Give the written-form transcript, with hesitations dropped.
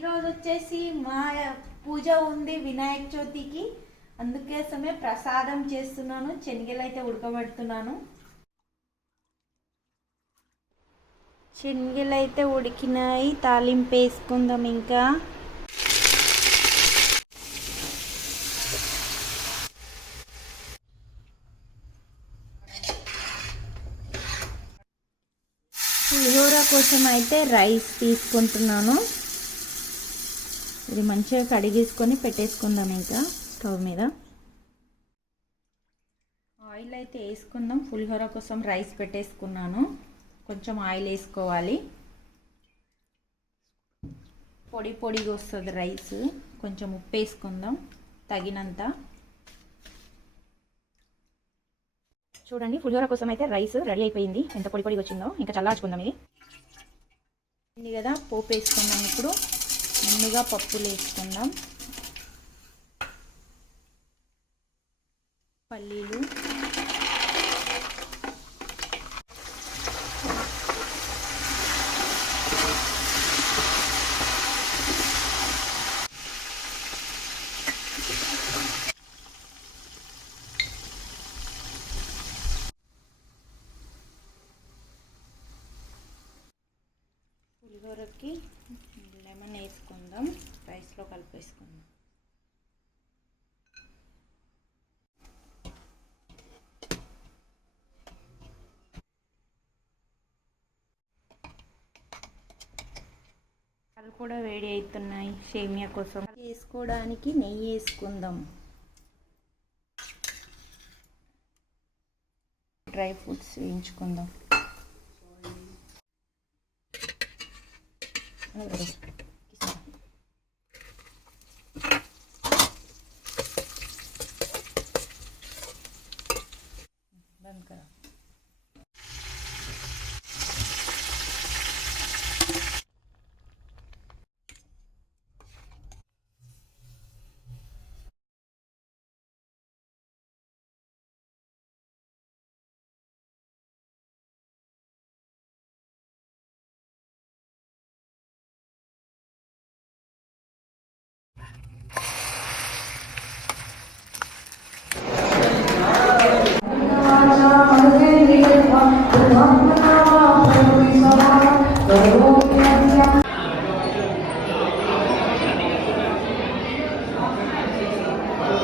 ఈరోజు వచ్చేసి మా పూజ ఉంది వినాయక చవితికి, అందుకోసమే ప్రసాదం చేస్తున్నాను. శనగలు అయితే ఉడకబెడుతున్నాను. శనగలు అయితే ఉడికినాయి, తాలింపు వేసుకుందాం. ఇంకా పులిహోర కోసం అయితే రైస్ తీసుకుంటున్నాను. ఇది మంచిగా కడిగేసుకొని పెట్టేసుకుందాం. ఇంకా స్టవ్ మీద ఆయిల్ అయితే వేసుకుందాం. పులిహోర కోసం రైస్ పెట్టేసుకున్నాను. కొంచెం ఆయిల్ వేసుకోవాలి. పొడి పొడిగా వస్తుంది రైస్. కొంచెం ఉప్పు వేసుకుందాం తగినంత. చూడండి, పులిహోర కోసం అయితే రైస్ రెడీ అయిపోయింది. ఎంత పొడి పొడిగా వచ్చిందో. ఇంకా చల్లార్చుకుందాం. ఇది కదా, పోపు వేసుకుందాం. ఇప్పుడు ముందుగా పప్పులు వేసుకుందాం. పల్లీలు, పులిహోరకి లెమన్ వేసుకుందాం. రైస్లో కలిపేసుకుందాం. పాలు కూడా వేడి అవుతున్నాయి. సేమియా కోసం వేసుకోవడానికి నెయ్యి వేసుకుందాం. డ్రై ఫ్రూట్స్ వేయించుకుందాం.